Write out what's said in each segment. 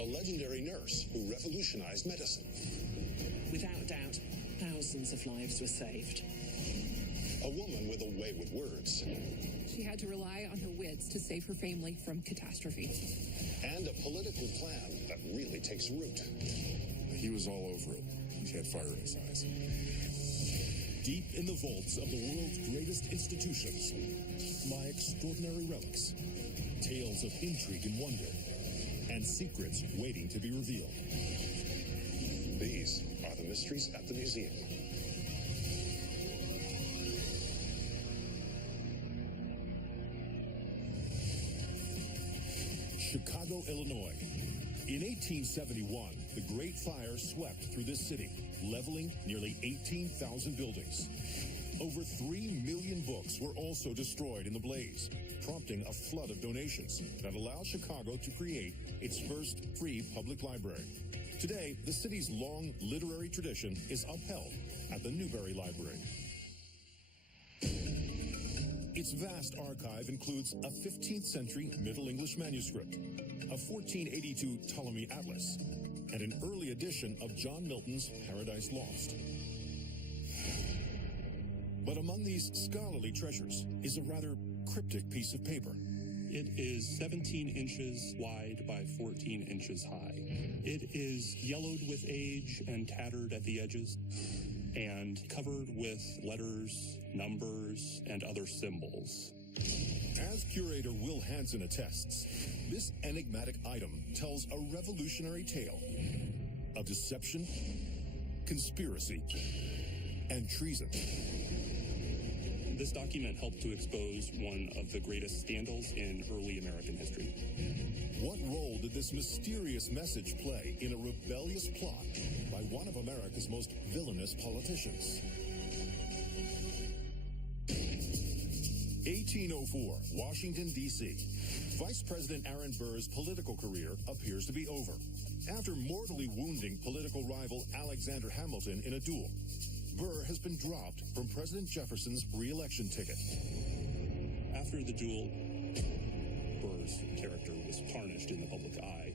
a legendary nurse who revolutionized medicine. Without doubt, thousands of lives were saved. A woman with a way with words. She had to rely on her wits to save her family from catastrophe. And a political plan that really takes root. He was all over it. He had fire in his eyes. Deep in the vaults of the world's greatest institutions lie extraordinary relics, tales of intrigue and wonder, and secrets waiting to be revealed. These are the mysteries at the museum. Chicago, Illinois. In 1871, the Great Fire swept through this city, leveling nearly 18,000 buildings. Over 3 million books were also destroyed in the blaze, prompting a flood of donations that allowed Chicago to create its first free public library. Today, the city's long literary tradition is upheld at the Newberry Library. Its vast archive includes a 15th century Middle English manuscript, a 1482 Ptolemy Atlas, and an early edition of John Milton's Paradise Lost. But among these scholarly treasures is a rather cryptic piece of paper. It is 17 inches wide by 14 inches high. It is yellowed with age and tattered at the edges, and covered with letters, numbers, and other symbols. As curator Will Hansen attests, this enigmatic item tells a revolutionary tale of deception, conspiracy, and treason. This document helped to expose one of the greatest scandals in early American history. What role did this mysterious message play in a rebellious plot by one of America's most villainous politicians? 1804, Washington, D.C. Vice President Aaron Burr's political career appears to be over. After mortally wounding political rival Alexander Hamilton in a duel, Burr has been dropped from President Jefferson's re-election ticket. After the duel, Burr's character was tarnished in the public eye.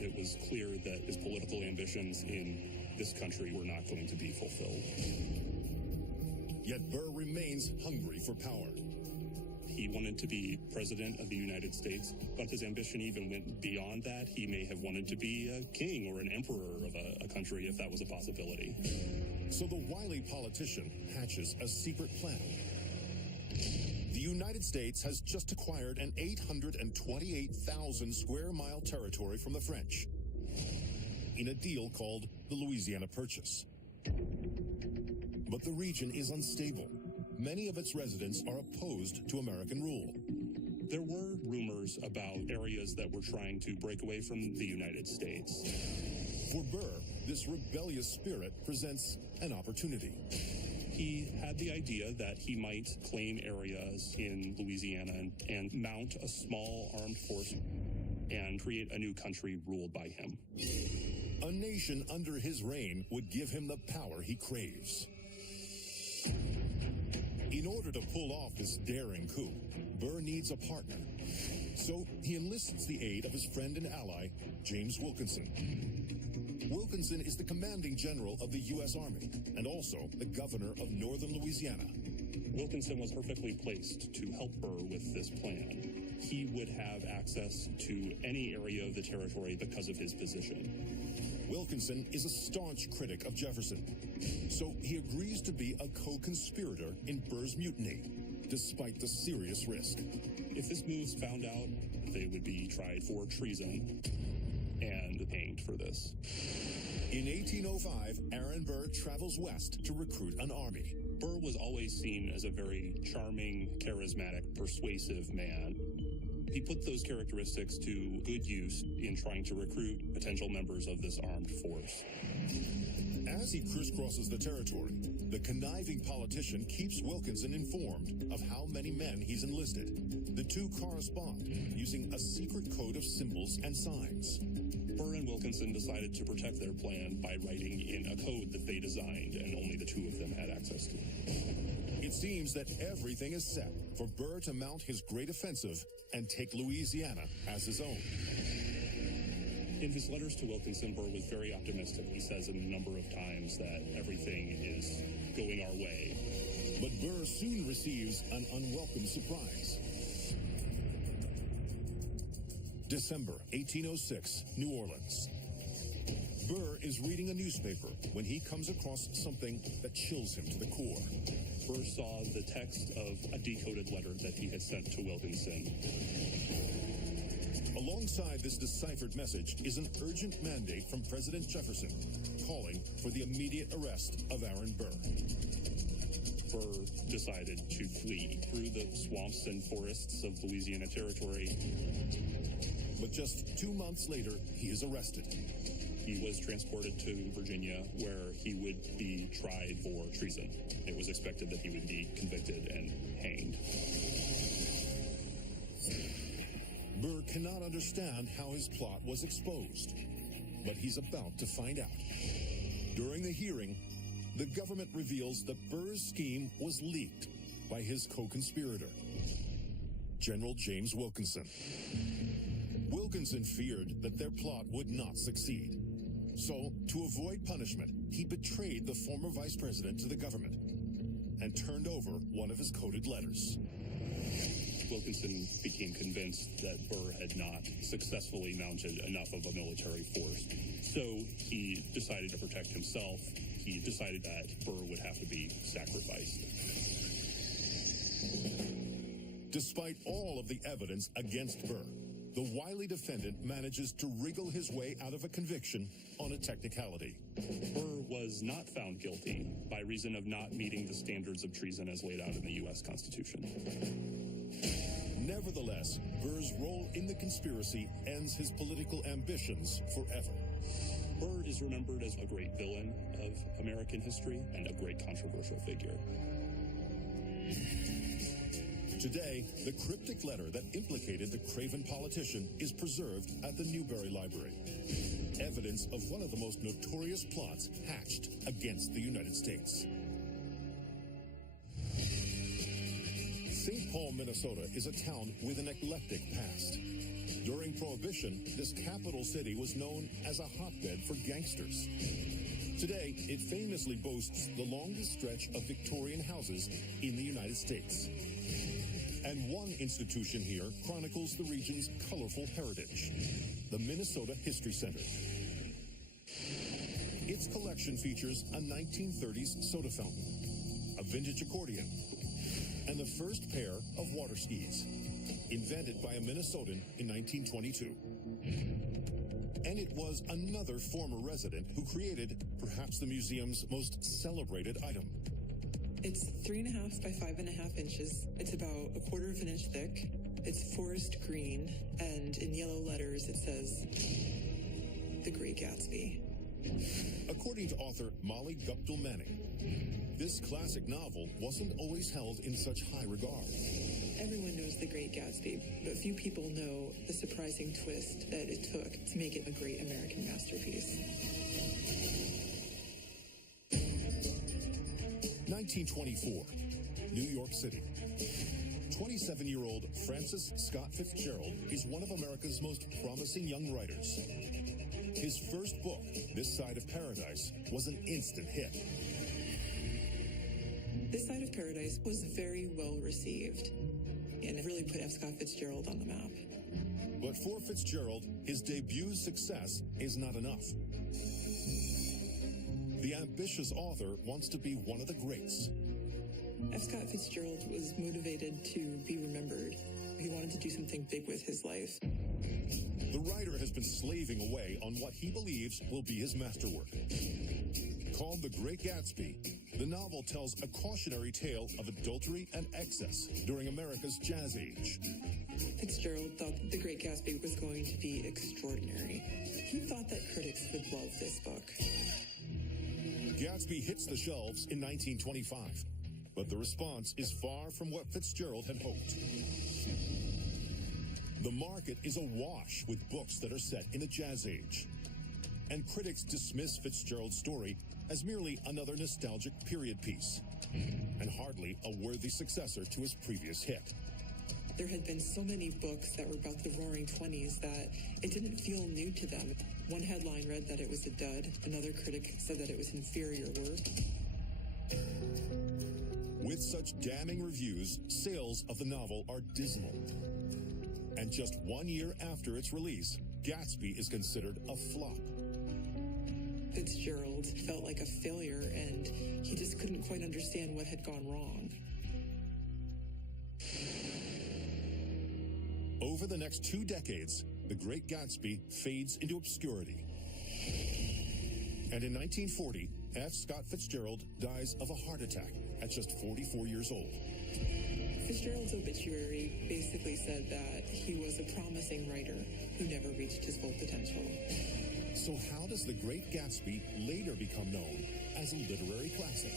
It was clear that his political ambitions in this country were not going to be fulfilled. Yet Burr remains hungry for power. He wanted to be president of the United States, but his ambition even went beyond that. He may have wanted to be a king or an emperor of a country if that was a possibility. So the wily politician hatches a secret plan. The United States has just acquired an 828,000 square mile territory from the French in a deal called the Louisiana Purchase. But the region is unstable. Many of its residents are opposed to American rule. There were rumors about areas that were trying to break away from the United States. For Burr, this rebellious spirit presents an opportunity. He had the idea that he might claim areas in Louisiana and mount a small armed force and create a new country ruled by him. A nation under his reign would give him the power he craves. In order to pull off this daring coup, Burr needs a partner. So he enlists the aid of his friend and ally, James Wilkinson. Wilkinson is the commanding general of the U.S. Army and also the governor of northern Louisiana. Wilkinson was perfectly placed to help Burr with this plan. He would have access to any area of the territory because of his position. Wilkinson is a staunch critic of Jefferson, so he agrees to be a co-conspirator in Burr's mutiny, despite the serious risk. If this move's found out, they would be tried for treason and hanged for this. In 1805, Aaron Burr travels west to recruit an army. Burr was always seen as a very charming, charismatic, persuasive man. He put those characteristics to good use in trying to recruit potential members of this armed force. As he crisscrosses the territory, the conniving politician keeps Wilkinson informed of how many men he's enlisted. The two correspond using a secret code of symbols and signs. Burr and Wilkinson decided to protect their plan by writing in a code that they designed and only the two of them had access to. It seems that everything is set for Burr to mount his great offensive and take Louisiana as his own. In his letters to Wilkinson, Burr was very optimistic. He says a number of times that everything is going our way. But Burr soon receives an unwelcome surprise. December 1806, New Orleans. Burr is reading a newspaper when he comes across something that chills him to the core. Burr saw the text of a decoded letter that he had sent to Wilkinson. Alongside this deciphered message is an urgent mandate from President Jefferson calling for the immediate arrest of Aaron Burr. Burr decided to flee through the swamps and forests of Louisiana Territory. But just 2 months later, he is arrested. He was transported to Virginia, where he would be tried for treason. It was expected that he would be convicted and hanged. Burr cannot understand how his plot was exposed, but he's about to find out. During the hearing, the government reveals that Burr's scheme was leaked by his co-conspirator, General James Wilkinson. Wilkinson feared that their plot would not succeed. So, to avoid punishment, he betrayed the former vice president to the government and turned over one of his coded letters. Wilkinson became convinced that Burr had not successfully mounted enough of a military force. So he decided to protect himself. He decided that Burr would have to be sacrificed. Despite all of the evidence against Burr, the wily defendant manages to wriggle his way out of a conviction on a technicality. Burr was not found guilty by reason of not meeting the standards of treason as laid out in the U.S. Constitution. Nevertheless, Burr's role in the conspiracy ends his political ambitions forever. Burr is remembered as a great villain of American history and a great controversial figure. Today, the cryptic letter that implicated the craven politician is preserved at the Newberry Library. Evidence of one of the most notorious plots hatched against the United States. St. Paul, Minnesota is a town with an eclectic past. During Prohibition, this capital city was known as a hotbed for gangsters. Today, it famously boasts the longest stretch of Victorian houses in the United States. And one institution here chronicles the region's colorful heritage, the Minnesota History Center. Its collection features a 1930s soda fountain, a vintage accordion, and the first pair of water skis, invented by a Minnesotan in 1922. And it was another former resident who created perhaps the museum's most celebrated item. It's 3.5 by 5.5 inches. It's about 1/4 of an inch thick. It's forest green, and in yellow letters it says, The Great Gatsby. According to author Molly Guptill Manning, this classic novel wasn't always held in such high regard. Everyone knows The Great Gatsby, but few people know the surprising twist that it took to make it a great American masterpiece. 1924, New York City. 27-year-old Francis Scott Fitzgerald is one of America's most promising young writers. His first book, This Side of Paradise, was an instant hit. This Side of Paradise was very well received, and it really put F. Scott Fitzgerald on the map. But for Fitzgerald, his debut success is not enough. The ambitious author wants to be one of the greats. F. Scott Fitzgerald was motivated to be remembered. He wanted to do something big with his life. The writer has been slaving away on what he believes will be his masterwork. Called The Great Gatsby, the novel tells a cautionary tale of adultery and excess during America's Jazz Age. Fitzgerald thought that The Great Gatsby was going to be extraordinary. He thought that critics would love this book. Gatsby hits the shelves in 1925, but the response is far from what Fitzgerald had hoped. The market is awash with books that are set in the Jazz Age, and critics dismiss Fitzgerald's story as merely another nostalgic period piece, and hardly a worthy successor to his previous hit. There had been so many books that were about the Roaring Twenties that it didn't feel new to them. One headline read that it was a dud. Another critic said that it was inferior work. With such damning reviews, sales of the novel are dismal. And just 1 year after its release, Gatsby is considered a flop. Fitzgerald felt like a failure, and he just couldn't quite understand what had gone wrong. Over the next 2 decades, The Great Gatsby fades into obscurity. And in 1940, F. Scott Fitzgerald dies of a heart attack at just 44 years old. Fitzgerald's obituary basically said that he was a promising writer who never reached his full potential. So how does The Great Gatsby later become known as a literary classic?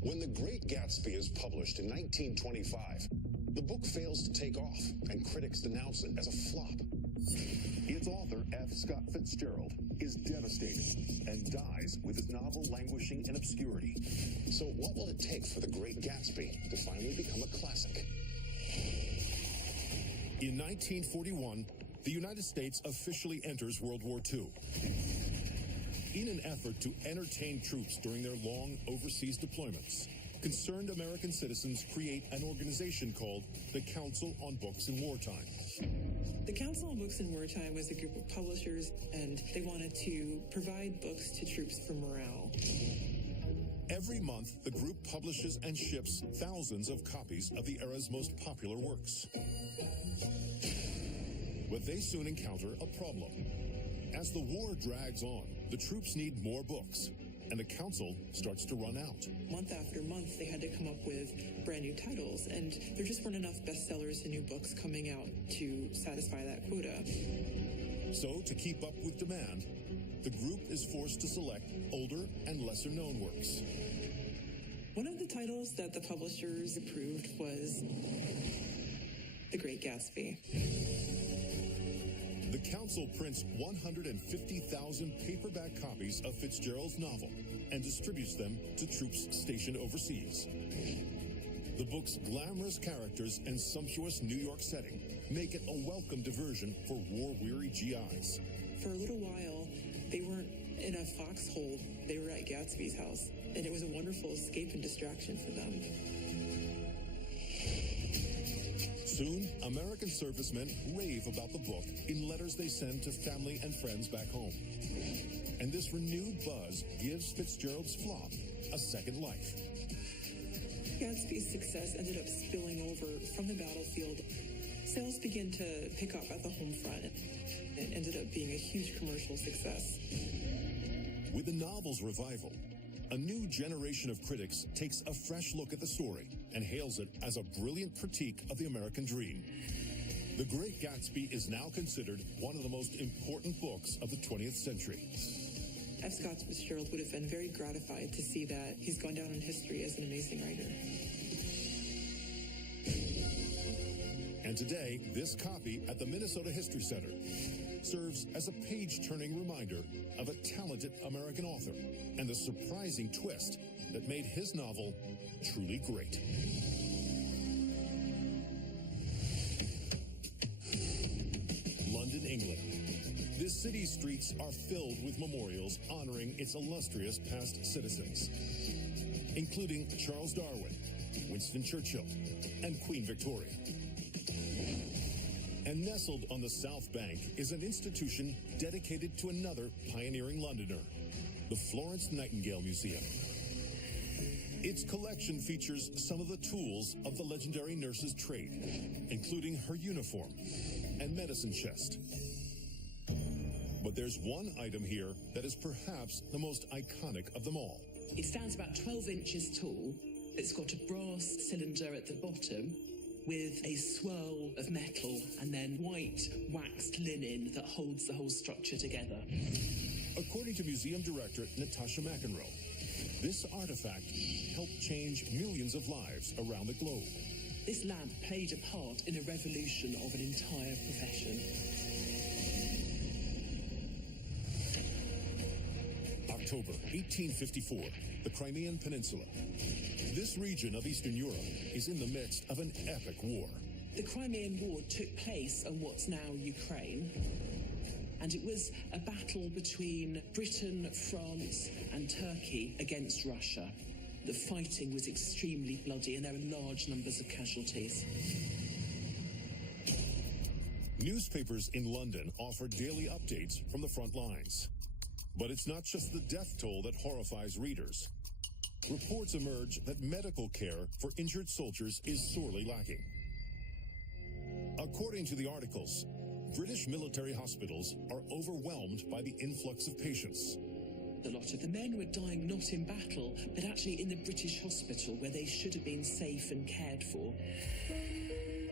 When The Great Gatsby is published in 1925, the book fails to take off, and critics denounce it as a flop. Its author, F. Scott Fitzgerald, is devastated and dies with his novel languishing in obscurity. So what will it take for The Great Gatsby to finally become a classic? In 1941, the United States officially enters World War II. In an effort to entertain troops during their long overseas deployments, concerned American citizens create an organization called the Council on Books in Wartime. The Council on Books in Wartime was a group of publishers, and they wanted to provide books to troops for morale. Every month, the group publishes and ships thousands of copies of the era's most popular works. But they soon encounter a problem. As the war drags on, the troops need more books, and the council starts to run out. Month after month, they had to come up with brand new titles, and there just weren't enough bestsellers and new books coming out to satisfy that quota. So, to keep up with demand, the group is forced to select older and lesser-known works. One of the titles that the publishers approved was The Great Gatsby. The council prints 150,000 paperback copies of Fitzgerald's novel and distributes them to troops stationed overseas. The book's glamorous characters and sumptuous New York setting make it a welcome diversion for war-weary GIs. For a little while, they weren't in a foxhole. They were at Gatsby's house, and it was a wonderful escape and distraction for them. Soon, American servicemen rave about the book in letters they send to family and friends back home. And this renewed buzz gives Fitzgerald's flop a second life. Gatsby's success ended up spilling over from the battlefield. Sales began to pick up at the home front. It ended up being a huge commercial success. With the novel's revival, a new generation of critics takes a fresh look at the story and hails it as a brilliant critique of the American dream. The Great Gatsby is now considered one of the most important books of the 20th century. F. Scott Fitzgerald would have been very gratified to see that he's gone down in history as an amazing writer. And today, this copy at the Minnesota History Center serves as a page-turning reminder of a talented American author and the surprising twist that made his novel truly great. London, England. This city's streets are filled with memorials honoring its illustrious past citizens, including Charles Darwin, Winston Churchill, and Queen Victoria. And nestled on the South Bank is an institution dedicated to another pioneering Londoner, the Florence Nightingale Museum. Its collection features some of the tools of the legendary nurse's trade, including her uniform and medicine chest. But there's one item here that is perhaps the most iconic of them all. It stands about 12 inches tall. It's got a brass cylinder at the bottom with a swirl of metal and then white waxed linen that holds the whole structure together. According to museum director Natasha McEnroe, this artifact helped change millions of lives around the globe. This lamp played a part in a revolution of an entire profession. A October 1854, the Crimean Peninsula. This region of Eastern Europe is in the midst of an epic war. The Crimean War took place on what's now Ukraine, and it was a battle between Britain, France, and Turkey against Russia. The fighting was extremely bloody, and there were large numbers of casualties. Newspapers in London offer daily updates from the front lines. But it's not just the death toll that horrifies readers. Reports emerge that medical care for injured soldiers is sorely lacking. According to the articles, British military hospitals are overwhelmed by the influx of patients. A lot of the men were dying not in battle, but actually in the British hospital where they should have been safe and cared for.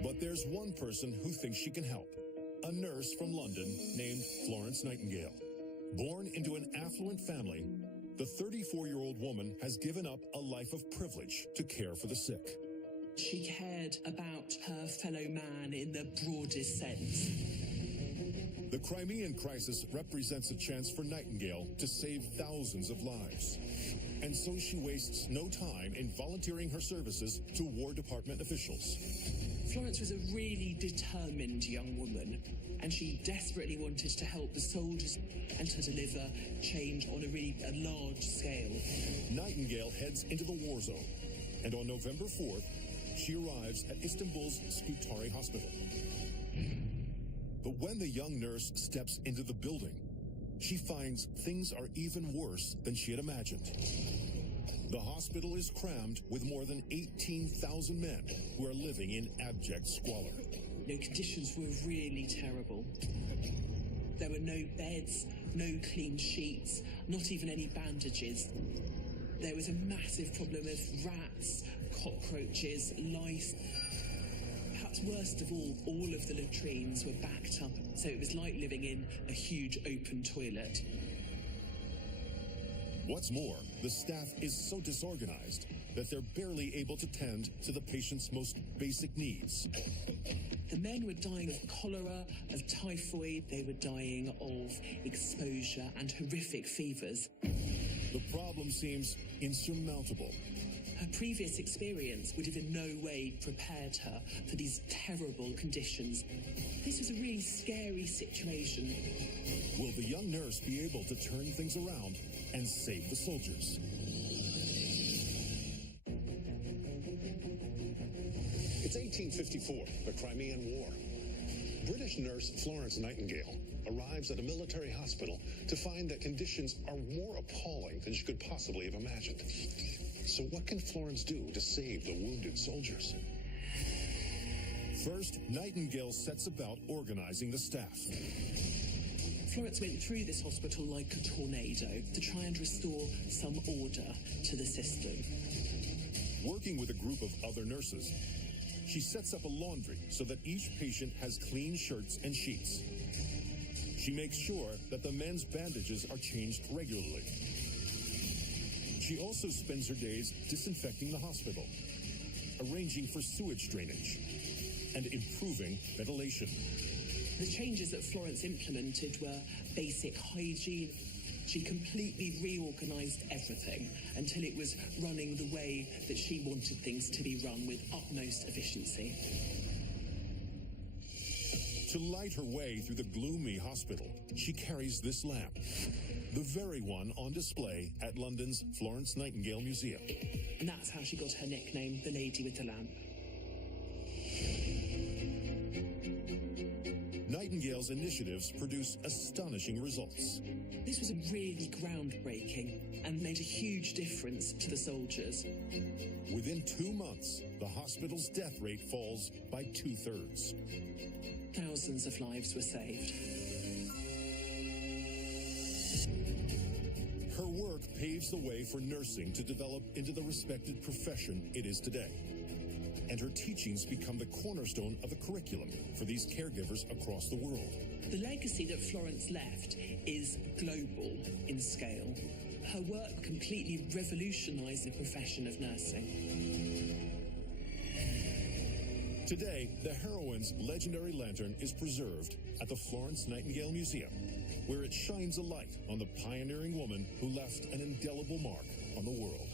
But there's one person who thinks she can help. A nurse from London named Florence Nightingale. Born into an affluent family, the 34-year-old woman has given up a life of privilege to care for the sick. She cared about her fellow man in the broadest sense. The Crimean crisis represents a chance for Nightingale to save thousands of lives. And so she wastes no time in volunteering her services to War Department officials. Florence was a really determined young woman, and she desperately wanted to help the soldiers and to deliver change on a large scale. Nightingale heads into the war zone, and on November 4th, she arrives at Istanbul's Scutari Hospital. But when the young nurse steps into the building, she finds things are even worse than she had imagined. The hospital is crammed with more than 18,000 men who are living in abject squalor. The conditions were really terrible. There were no beds, no clean sheets, not even any bandages. There was a massive problem of rats, cockroaches, lice. Perhaps worst of all of the latrines were backed up, so it was like living in a huge open toilet. What's more, the staff is so disorganized that they're barely able to tend to the patient's most basic needs. The men were dying of cholera, of typhoid, they were dying of exposure and horrific fevers. The problem seems insurmountable. Her previous experience would have in no way prepared her for these terrible conditions. This was a really scary situation. Will the young nurse be able to turn things around and save the soldiers? It's 1854, the Crimean War. British nurse Florence Nightingale arrives at a military hospital to find that conditions are more appalling than she could possibly have imagined. So what can Florence do to save the wounded soldiers? First, Nightingale sets about organizing the staff. Florence went through this hospital like a tornado to try and restore some order to the system. Working with a group of other nurses, she sets up a laundry so that each patient has clean shirts and sheets. She makes sure that the men's bandages are changed regularly. She also spends her days disinfecting the hospital, arranging for sewage drainage, and improving ventilation. The changes that Florence implemented were basic hygiene. She completely reorganized everything until it was running the way that she wanted things to be run, with utmost efficiency. To light her way through the gloomy hospital, she carries this lamp, the very one on display at London's Florence Nightingale Museum. And that's how she got her nickname, the Lady with the Lamp. Nightingale's initiatives produce astonishing results. This was really groundbreaking and made a huge difference to the soldiers. Within 2 months, the hospital's death rate falls by 2/3. Thousands of lives were saved. Her work paves the way for nursing to develop into the respected profession it is today. And her teachings become the cornerstone of the curriculum for these caregivers across the world. The legacy that Florence left is global in scale. Her work completely revolutionized the profession of nursing. Today, the heroine's legendary lantern is preserved at the Florence Nightingale Museum, where it shines a light on the pioneering woman who left an indelible mark on the world.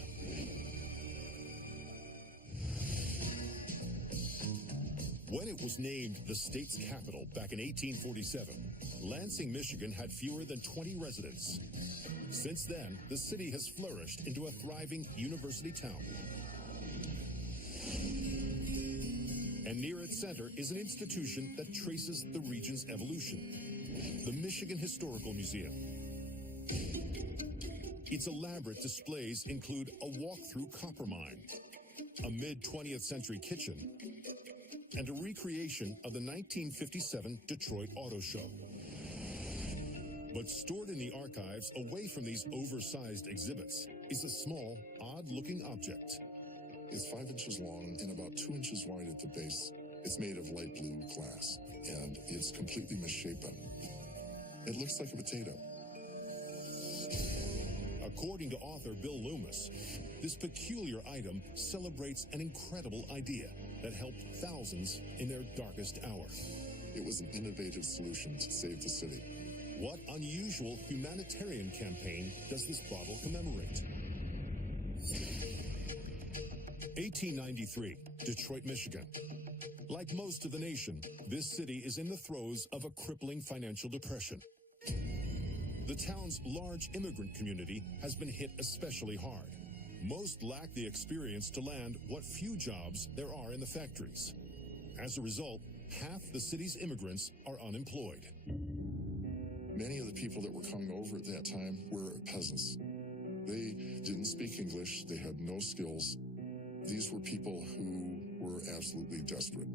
When it was named the state's capital back in 1847, Lansing, Michigan had fewer than 20 residents. Since then, the city has flourished into a thriving university town. And near its center is an institution that traces the region's evolution, the Michigan Historical Museum. Its elaborate displays include a walk-through copper mine, a mid-20th century kitchen, and a recreation of the 1957 Detroit Auto Show. But stored in the archives, away from these oversized exhibits, is a small, odd-looking object. It's 5 inches long and about 2 inches wide at the base. It's made of light blue glass, and it's completely misshapen. It looks like a potato. According to author Bill Loomis, this peculiar item celebrates an incredible idea that helped thousands in their darkest hour. It was an innovative solution to save the city. What unusual humanitarian campaign does this bottle commemorate? 1893, Detroit, Michigan. Like most of the nation, this city is in the throes of a crippling financial depression. The town's large immigrant community has been hit especially hard. Most lack the experience to land what few jobs there are in the factories. As a result, half the city's immigrants are unemployed. Many of the people that were coming over at that time were peasants. They didn't speak English. They had no skills. These were people who were absolutely desperate.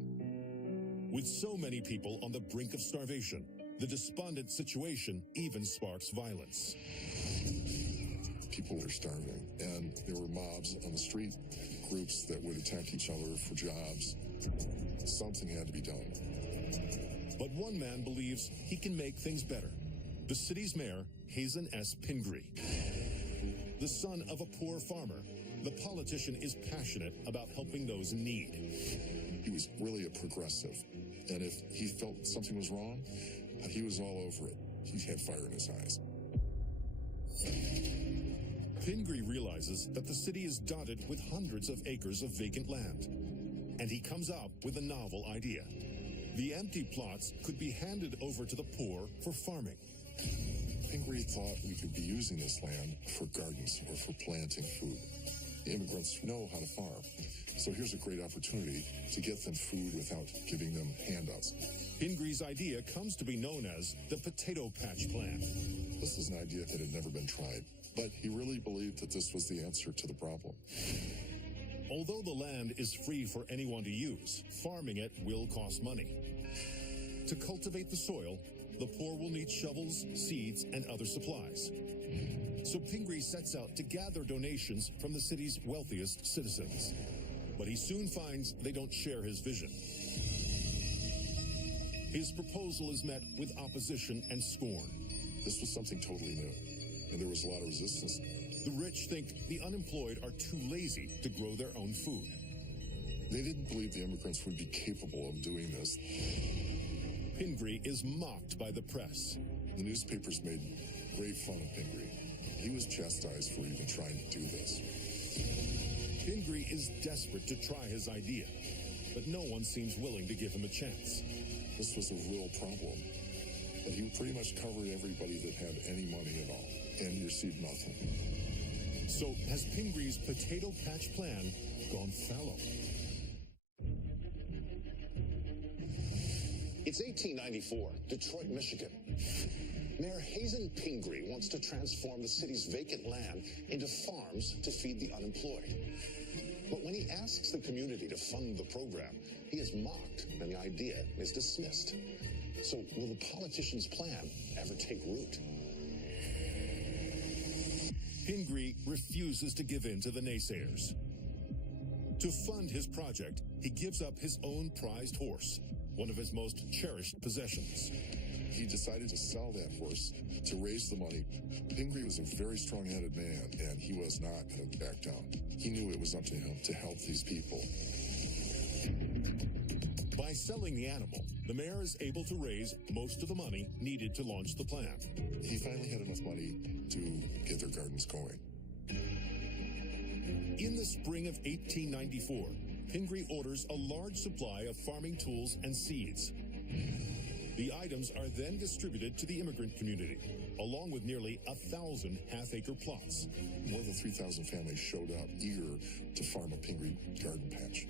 With so many people on the brink of starvation, the despondent situation even sparks violence. People were starving, and there were mobs on the street, groups that would attack each other for jobs. Something had to be done. But one man believes he can make things better. The city's mayor, Hazen S. Pingree. The son of a poor farmer, the politician is passionate about helping those in need. He was really a progressive, and if he felt something was wrong, he was all over it. He had fire in his eyes. Pingree realizes that the city is dotted with hundreds of acres of vacant land, and he comes up with a novel idea. The empty plots could be handed over to the poor for farming. Pingree thought we could be using this land for gardens or for planting food. The immigrants know how to farm, so here's a great opportunity to get them food without giving them handouts. Pingree's idea comes to be known as the Potato Patch Plan. This is an idea that had never been tried, but he really believed that this was the answer to the problem. Although the land is free for anyone to use, farming it will cost money. To cultivate the soil, the poor will need shovels, seeds, and other supplies. So Pingree sets out to gather donations from the city's wealthiest citizens. But he soon finds they don't share his vision. His proposal is met with opposition and scorn. This was something totally new, and there was a lot of resistance. The rich think the unemployed are too lazy to grow their own food. They didn't believe the immigrants would be capable of doing this. Pingree is mocked by the press. The newspapers made great fun of Pingree. He was chastised for even trying to do this. Pingree is desperate to try his idea, but no one seems willing to give him a chance. This was a real problem, but he pretty much covered everybody that had any money at all and received nothing. So has Pingree's Potato Patch Plan gone fallow? It's 1894, Detroit, Michigan. Mayor Hazen Pingree wants to transform the city's vacant land into farms to feed the unemployed. But when he asks the community to fund the program, he is mocked and the idea is dismissed. So will the politician's plan ever take root? Pingree refuses to give in to the naysayers. To fund his project, he gives up his own prized horse, one of his most cherished possessions. He decided to sell that horse to raise the money. Pingree was a very strong-headed man, and he was not going to back down. He knew it was up to him to help these people. selling the animal, the mayor is able to raise most of the money needed to launch the plan. He finally had enough money to get their gardens going. In the spring of 1894, Pingree orders a large supply of farming tools and seeds. The items are then distributed to the immigrant community, along with nearly 1,000 half-acre plots. More than 3,000 families showed up, eager to farm a Pingree garden patch.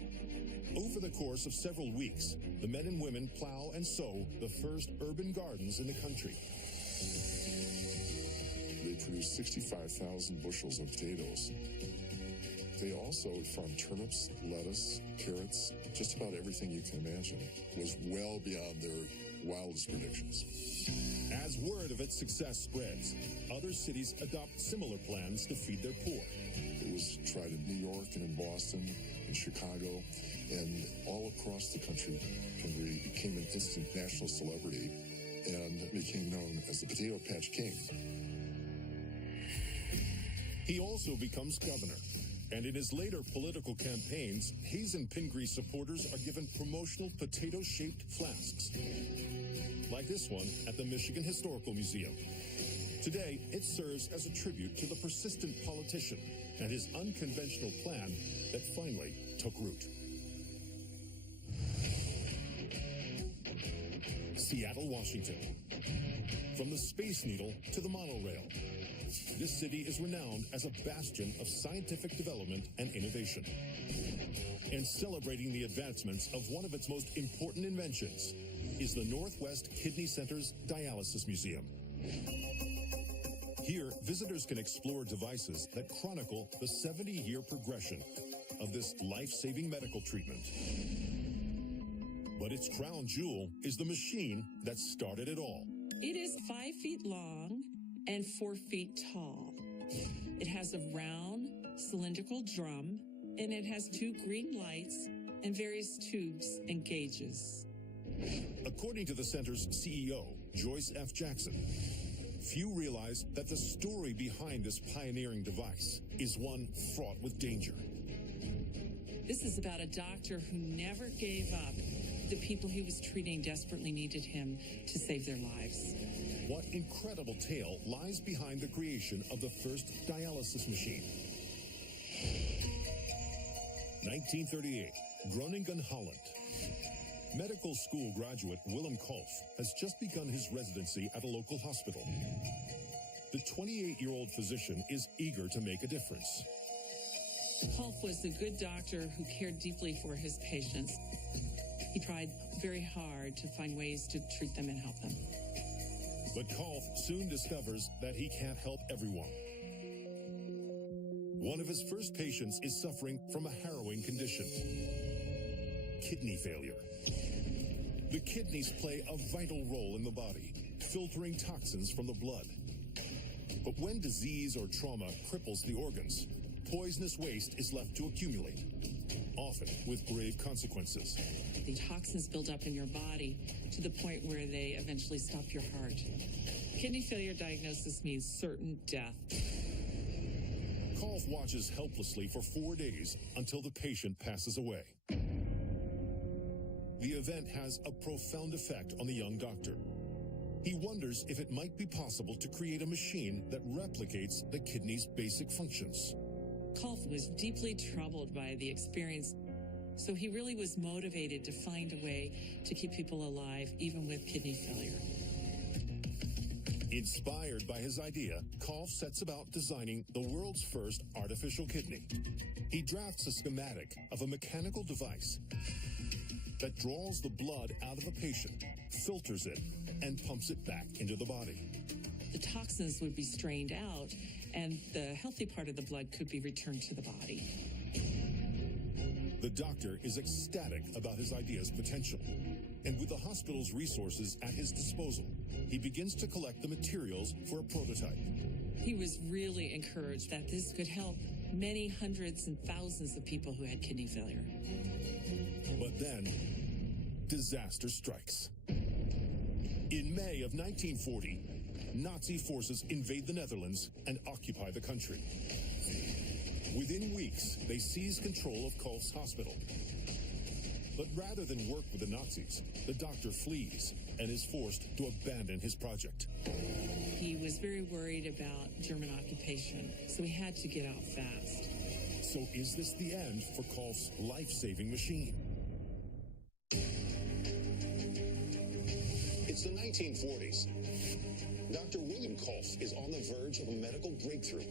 Over the course of several weeks, the men and women plow and sow the first urban gardens in the country. They produced 65,000 bushels of potatoes. They also farmed turnips, lettuce, carrots, just about everything you can imagine. It was well beyond their wildest predictions. As word of its success spreads, other cities adopt similar plans to feed their poor. It was tried in New York and in Boston, in Chicago, and all across the country. Pingree became an instant national celebrity and became known as the Potato Patch King. He also becomes governor, and in his later political campaigns, Hazen Pingree supporters are given promotional potato-shaped flasks, like this one at the Michigan Historical Museum. Today, it serves as a tribute to the persistent politician and his unconventional plan that finally took root. Seattle, Washington. From the Space Needle to the monorail, this city is renowned as a bastion of scientific development and innovation. And celebrating the advancements of one of its most important inventions is the Northwest Kidney Center's Dialysis Museum. Here, visitors can explore devices that chronicle the 70-year progression of this life-saving medical treatment. But its crown jewel is the machine that started it all. It is 5 feet long and 4 feet tall. It has a round cylindrical drum, and it has 2 green lights and various tubes and gauges. According to the center's CEO, Joyce F. Jackson, few realize that the story behind this pioneering device is one fraught with danger. This is about a doctor who never gave up. The people he was treating desperately needed him to save their lives. What incredible tale lies behind the creation of the first dialysis machine? 1938, Groningen, Holland. Medical school graduate Willem Kalf has just begun his residency at a local hospital. The 28-year-old physician is eager to make a difference. Kalf was a good doctor who cared deeply for his patients. He tried very hard to find ways to treat them and help them. But Kalf soon discovers that he can't help everyone. One of his first patients is suffering from a harrowing condition: kidney failure. The kidneys play a vital role in the body, filtering toxins from the blood. But when disease or trauma cripples the organs, poisonous waste is left to accumulate, often with grave consequences. The toxins build up in your body to the point where they eventually stop your heart. Kidney failure diagnosis means certain death. Kalf watches helplessly for 4 days until the patient passes away. The event has a profound effect on the young doctor. He wonders if it might be possible to create a machine that replicates the kidney's basic functions. Kalf was deeply troubled by the experience, so he really was motivated to find a way to keep people alive, even with kidney failure. Inspired by his idea, Kalf sets about designing the world's first artificial kidney. He drafts a schematic of a mechanical device that draws the blood out of a patient, filters it, and pumps it back into the body. The toxins would be strained out, and the healthy part of the blood could be returned to the body. The doctor is ecstatic about his idea's potential, and with the hospital's resources at his disposal, he begins to collect the materials for a prototype. He was really encouraged that this could help many hundreds and thousands of people who had kidney failure. But then, disaster strikes. In May of 1940, Nazi forces invade the Netherlands and occupy the country. Within weeks, they seize control of Kalf's hospital. But rather than work with the Nazis, the doctor flees and is forced to abandon his project. He was very worried about German occupation, so he had to get out fast. So is this the end for Kolff's life-saving machine? It's the 1940s. Dr. William Kolff is on the verge of a medical breakthrough.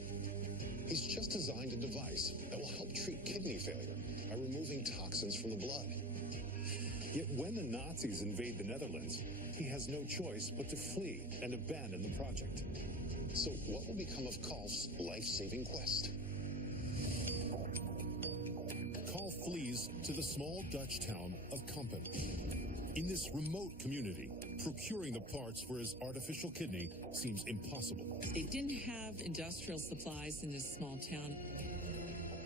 He's just designed a device that will help treat kidney failure by removing toxins from the blood. Yet when the Nazis invade the Netherlands, he has no choice but to flee and abandon the project. So what will become of Kolff's life-saving quest? Kolff flees to the small Dutch town of Kampen. In this remote community, procuring the parts for his artificial kidney seems impossible. They didn't have industrial supplies in this small town.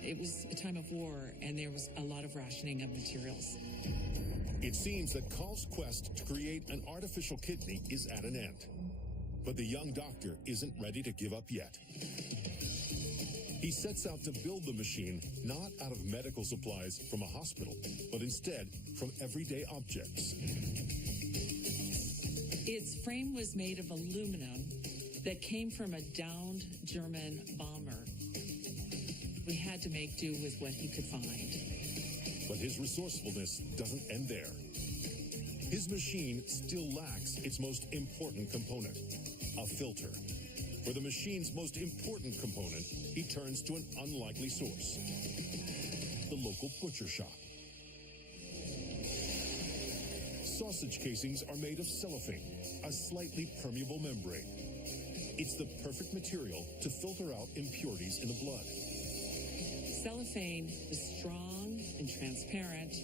It was a time of war, and there was a lot of rationing of materials. It seems that Kolff's quest to create an artificial kidney is at an end. But the young doctor isn't ready to give up yet. He sets out to build the machine not out of medical supplies from a hospital, but instead from everyday objects. Its frame was made of aluminum that came from a downed German bomber. We had to make do with what he could find. But his resourcefulness doesn't end there. His machine still lacks its most important component, a filter. For the machine's most important component, he turns to an unlikely source, the local butcher shop. Sausage casings are made of cellophane, a slightly permeable membrane. It's the perfect material to filter out impurities in the blood. Cellophane is strong and transparent,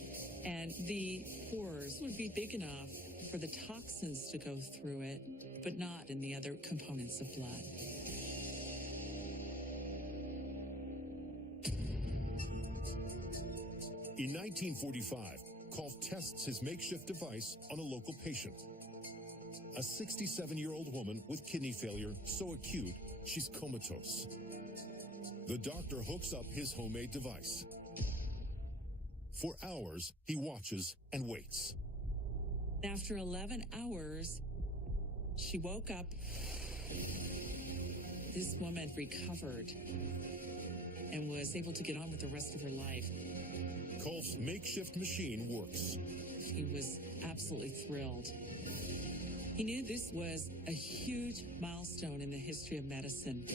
and the pores would be big enough for the toxins to go through it, but not in the other components of blood. In 1945, Kolff tests his makeshift device on a local patient. A 67-year-old woman with kidney failure so acute she's comatose. The doctor hooks up his homemade device. For hours, he watches and waits. After 11 hours, she woke up. This woman recovered and was able to get on with the rest of her life. Kolff's makeshift machine works. He was absolutely thrilled. He knew this was a huge milestone in the history of medicine.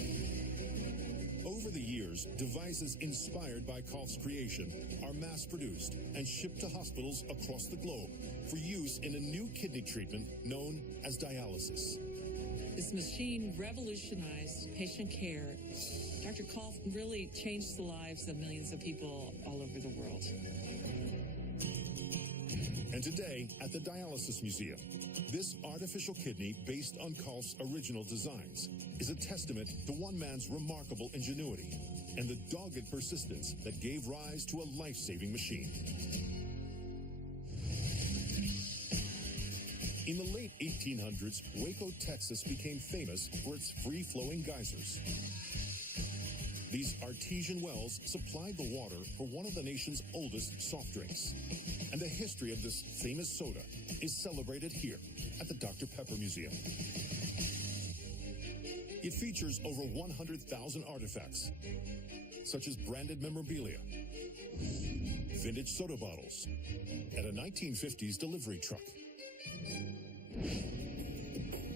Over the years, devices inspired by Kolff's creation are mass-produced and shipped to hospitals across the globe for use in a new kidney treatment known as dialysis. This machine revolutionized patient care. Dr. Kolff really changed the lives of millions of people all over the world. And today, at the Dialysis Museum, this artificial kidney, based on Kolff's original designs, is a testament to one man's remarkable ingenuity and the dogged persistence that gave rise to a life-saving machine. In the late 1800s, Waco, Texas became famous for its free-flowing geysers. These artesian wells supplied the water for one of the nation's oldest soft drinks. And the history of this famous soda is celebrated here at the Dr. Pepper Museum. It features over 100,000 artifacts, such as branded memorabilia, vintage soda bottles, and a 1950s delivery truck.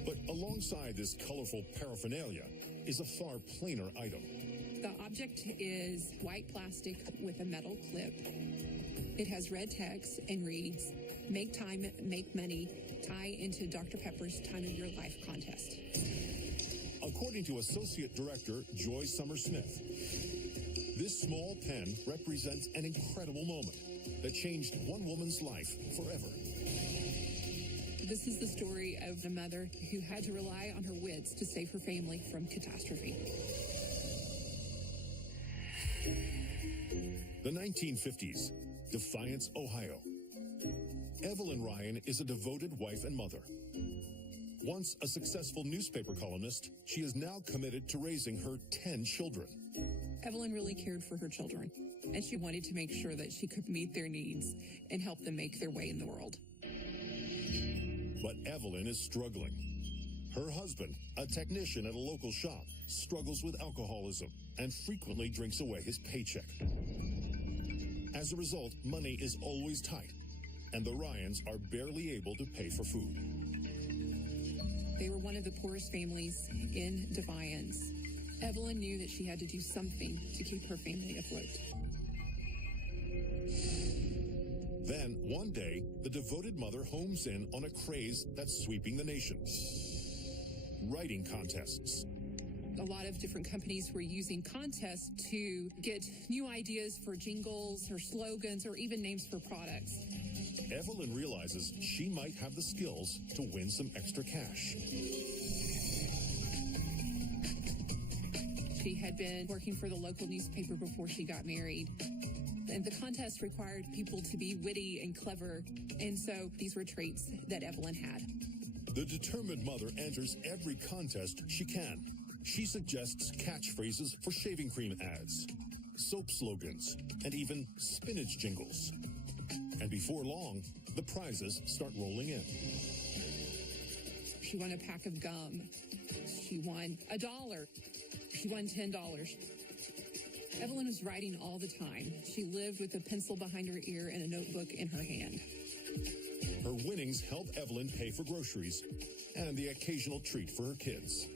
But alongside this colorful paraphernalia is a far plainer item. The object is white plastic with a metal clip. It has red text and reads, "Make time, make money, tie into Dr. Pepper's Time of Your Life contest." According to Associate Director Joy Summer-Smith, this small pen represents an incredible moment that changed one woman's life forever. This is the story of a mother who had to rely on her wits to save her family from catastrophe. The 1950s, Defiance, Ohio. Evelyn Ryan is a devoted wife and mother. Once a successful newspaper columnist, she is now committed to raising her 10 children. Evelyn really cared for her children, and she wanted to make sure that she could meet their needs and help them make their way in the world. But Evelyn is struggling. Her husband, a technician at a local shop, struggles with alcoholism and frequently drinks away his paycheck. As a result, money is always tight, and the Ryans are barely able to pay for food. They were one of the poorest families in Defiance. Evelyn knew that she had to do something to keep her family afloat. Then, one day, the devoted mother homes in on a craze that's sweeping the nation. Writing contests. A lot of different companies were using contests to get new ideas for jingles or slogans or even names for products. Evelyn realizes she might have the skills to win some extra cash. She had been working for the local newspaper before she got married. And the contest required people to be witty and clever. And so these were traits that Evelyn had. The determined mother enters every contest she can. She suggests catchphrases for shaving cream ads, soap slogans, and even spinach jingles. And before long, the prizes start rolling in. She won a pack of gum. She won $1. She won $10. Evelyn was writing all the time. She lived with a pencil behind her ear and a notebook in her hand. Her winnings help Evelyn pay for groceries and the occasional treat for her kids.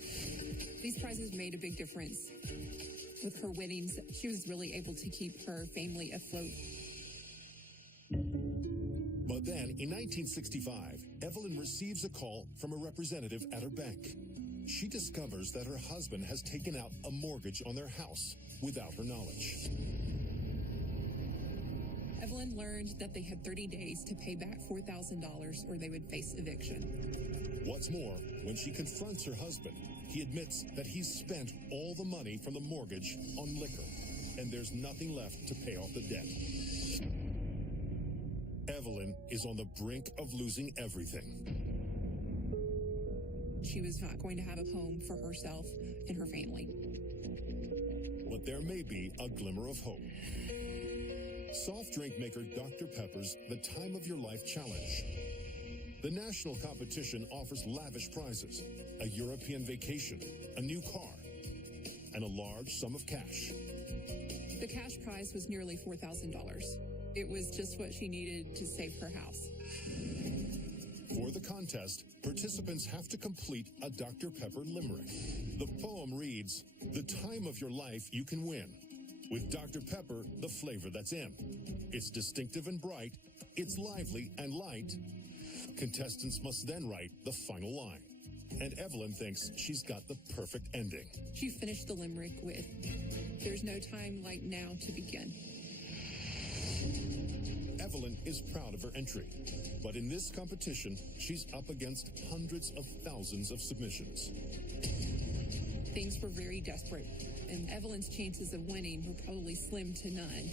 These prizes made a big difference. With her winnings, she was really able to keep her family afloat. But then, in 1965, Evelyn receives a call from a representative at her bank. She discovers that her husband has taken out a mortgage on their house without her knowledge. Evelyn learned that they had 30 days to pay back $4,000 or they would face eviction. What's more, when she confronts her husband, he admits that he's spent all the money from the mortgage on liquor, and there's nothing left to pay off the debt. Evelyn is on the brink of losing everything. She was not going to have a home for herself and her family. But there may be a glimmer of hope. Soft drink maker Dr. Pepper's The Time of Your Life Challenge. The national competition offers lavish prizes, a European vacation, a new car, and a large sum of cash. The cash prize was nearly $4,000. It was just what she needed to save her house. For the contest, participants have to complete a Dr. Pepper limerick. The poem reads, "The time of your life you can win. With Dr. Pepper, the flavor that's in. It's distinctive and bright. It's lively and light." Contestants must then write the final line. And Evelyn thinks she's got the perfect ending. She finished the limerick with, "There's no time like now to begin." Evelyn is proud of her entry, but in this competition, she's up against hundreds of thousands of submissions. Things were very desperate, and Evelyn's chances of winning were probably slim to none.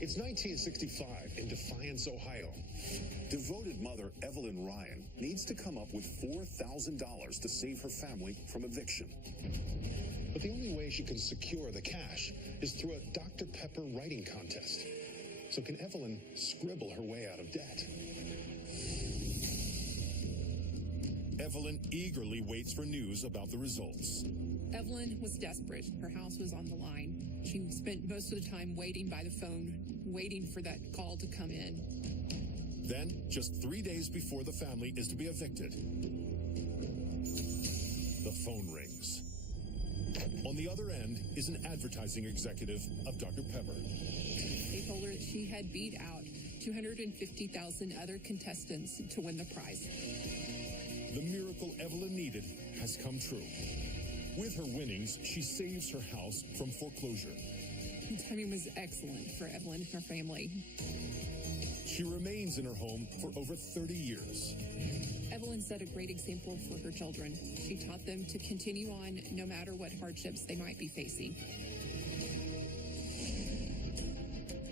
It's 1965 in Defiance, Ohio. Devoted mother Evelyn Ryan needs to come up with $4,000 to save her family from eviction. But the only way she can secure the cash is through a Dr. Pepper writing contest. So can Evelyn scribble her way out of debt? Evelyn eagerly waits for news about the results. Evelyn was desperate. Her house was on the line. She spent most of the time waiting by the phone, waiting for that call to come in. Then, just 3 days before the family is to be evicted, the phone rings. On the other end is an advertising executive of Dr. Pepper. They told her that she had beat out 250,000 other contestants to win the prize. The miracle Evelyn needed has come true. With her winnings, she saves her house from foreclosure. The timing was excellent for Evelyn and her family. She remains in her home for over 30 years. Evelyn set a great example for her children. She taught them to continue on no matter what hardships they might be facing.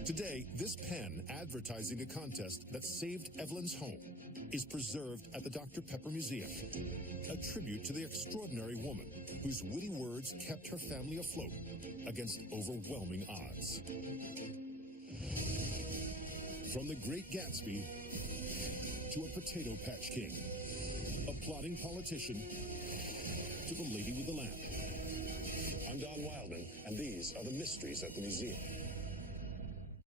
Today, this pen advertising a contest that saved Evelyn's home is preserved at the Dr. Pepper Museum, a tribute to the extraordinary woman whose witty words kept her family afloat against overwhelming odds. From the Great Gatsby to a potato patch king, a plotting politician to the lady with the lamp. I'm Don Wildman, and these are the mysteries at the museum.